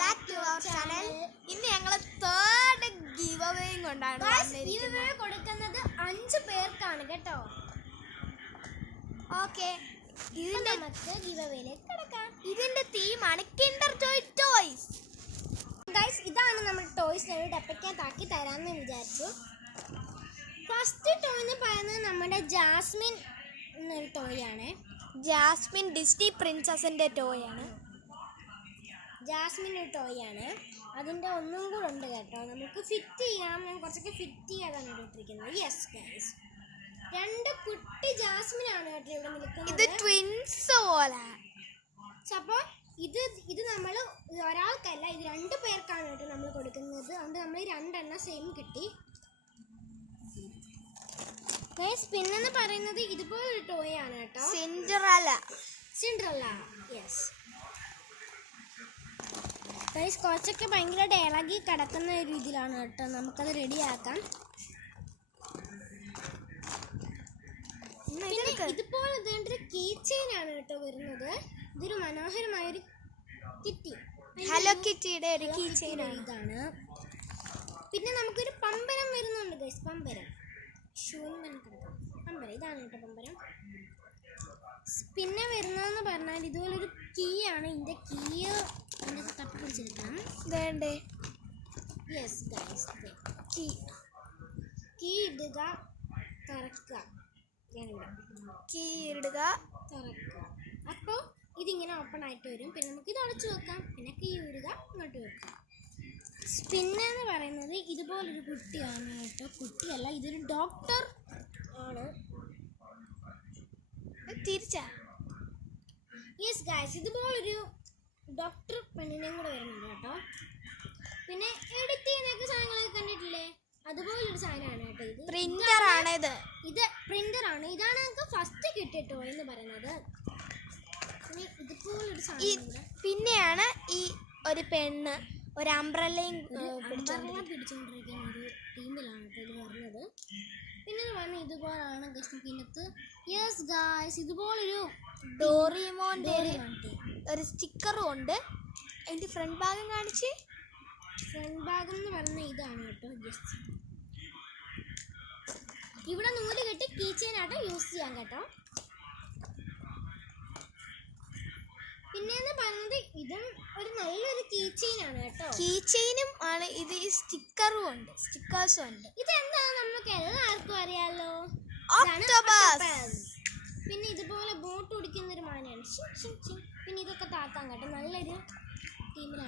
back to our channel. ഇന്ന് ഞങ്ങൾ third give അവേയും കൊണ്ടാണ് വന്നിരിക്കുന്നത്. കൊടുക്കുന്നത് 5 പേർക്കാണ് കേട്ടോ. ഓക്കെ, ഇതിന്റെ നമുക്ക് ഗിവ് അവേയിലേക്ക് കടക്കാം. ഇതിന്റെ തീമാണ് കിൻഡർ ജോയ് ടോയ്സ്. ഗൈസ്, ഇതാണ് നമ്മൾ ടോയ്സ് ഡപ്പയ്ക്കകത്താക്കി തരാമെന്ന് വിചാരിച്ചു. ഫസ്റ്റ് ടോയ് എന്ന് പറയുന്നത് നമ്മുടെ ജാസ്മിൻ എന്നൊരു ടോയ് ആണ്. ജാസ്മിൻ ഡിസ്നി പ്രിൻസസിന്റെ ടോയ് ആണ്. ജാസ്മിൻ ഒരു ടോയ് ആണ്. അതിൻ്റെ ഒന്നും കൂടെ ഉണ്ട് കേട്ടോ, നമുക്ക് ഫിറ്റ് ചെയ്യാം. ഞാൻ കുറച്ചൊക്കെ ഫിറ്റ് ചെയ്യാതാണ് ഇട്ടിരിക്കുന്നത്. യെസ് ഗൈസ്, 2 കുട്ടി ജാസ്മിൻ ആണ് കേട്ടോ ഇവിടെ നിൽക്കുന്നത്. ഇത് ട്വിൻസ് പോലെ. അപ്പോൾ ഇത് നമ്മൾ ഒരാൾക്കല്ല, ഇത് 2 പേർക്കാണ് കേട്ടോ നമ്മൾ കൊടുക്കുന്നത്. അതുകൊണ്ട് നമ്മൾ 2 എണ്ണം സെയിം കിട്ടി. ഗൈസ്, പിന്നെന്ന് പറയുന്നത് ഇതുപോലൊരു ടോയ് ആണ് കേട്ടോ, സിൻഡ്രല്ല. യെസ് ഗൈസ്, കുറച്ചൊക്കെ ഭയങ്കരമായിട്ട് ഇളകി കിടക്കുന്ന ഒരു രീതിയിലാണ് കേട്ടോ. നമുക്കത് റെഡിയാക്കാം. ഇതുപോലെ ഒരു കീ ചെയിൻ ആണ് കേട്ടോ വരുന്നത്. ഇതൊരു മനോഹരമായൊരു കിറ്റി, ഹലോ കിറ്റിയുടെ ഒരു കീ ചെയിൻ ഇതാണ്. പിന്നെ നമുക്കൊരു പമ്പരം വരുന്നുണ്ട് ഗൈസ്. പമ്പരം ഇതാണ് കേട്ടോ പമ്പരം. പിന്നെ വരുന്നതെന്ന് പറഞ്ഞാൽ ഇതുപോലൊരു കീ ആണ്. ഇതിൻ്റെ അതിൻ്റെ തട്ടി പിടിച്ചെടുക്കണം. വേണ്ടേ? യെസ് ഗൈസ്, കീ ഇടുക, തുറക്കുക. കീ ഇടുക, തുറക്കുക. അപ്പോൾ ഇതിങ്ങനെ ഓപ്പൺ ആയിട്ട് വരും. പിന്നെ നമുക്ക് ഇത് അടച്ചു വെക്കാം. പിന്നെ കീ ഇടുക, ഇങ്ങോട്ട് വെക്കാം. പിന്നെ എന്ന് പറയുന്നത് ഇതുപോലൊരു കുട്ടിയാണ് കേട്ടോ. കുട്ടിയല്ല, ഇതൊരു ഡോക്ടർ ആണ്. തിരിച്ചാ. യെസ് ഗൈസ്, ഇതുപോലൊരു ഡോക്ടർ പെണ്ണിനെയും കൂടെ വരുന്നുണ്ട് കേട്ടോ. പിന്നെ എഡിറ്റ് ചെയ്യുന്നൊക്കെ സാധനങ്ങളൊക്കെ കണ്ടിട്ടില്ലേ, അതുപോലൊരു സാധനമാണ് കേട്ടോ. ഇത് പ്രിന്റർ ആണ്. ഇത് പ്രിന്റർ ആണ്. ഇതാണ് നമുക്ക് ഫസ്റ്റ് കിട്ടിട്ടോ എന്ന് പറയുന്നത്. പിന്നെ ഇതുപോലൊരു സാധനം. പിന്നെയാണ് ഈ ഒരു പെണ്ണ് ഒരു അംബ്രല്ലയും പിടിച്ചുകൊണ്ടിരിക്കുന്ന ഒരു ടീമിലാണ് കേട്ടോ ഇത് വരുന്നത്. പിന്നെ പറഞ്ഞാൽ ഇതുപോലാണ് ഇതിനകത്ത്. യെസ് ഗായ്സ്, ഇതുപോലൊരു ഡോറിമോന്റെ ഒരു സ്റ്റിക്കറും ഉണ്ട്. അതിന്റെ ഫ്രണ്ട് ഭാഗം കാണിച്ച്. ഫ്രണ്ട് ഭാഗം എന്ന് പറഞ്ഞാൽ ഇതാണ് കേട്ടോ. യെസ്, ഇവിടെ നൂല് കെട്ടി കീ ചെയിൻ ആട്ടോ യൂസ് ചെയ്യാം കേട്ടോ. പിന്നെന്ന് പറയുന്നത് ഇതും ഒരു നല്ലൊരു കീ ചെയിൻ ആണ് കേട്ടോ. കീ ചെയിനും ആണ് ഇത്. ഈ സ്റ്റിക്കറും ഉണ്ട്, സ്റ്റിക്കേഴ്സും ഉണ്ട്. ഇതെന്താണ് നമുക്ക് എല്ലാവർക്കും അറിയാലോ, ഓക്ടോപസ്. പിന്നെ ഇതുപോലെ ബോട്ട് ഓടിക്കുന്ന ഒരു മാനാണ്. പിന്നെ ഇതൊക്കെ താത്താൻ കേട്ടോ. നല്ലൊരു ടീമിലാണ്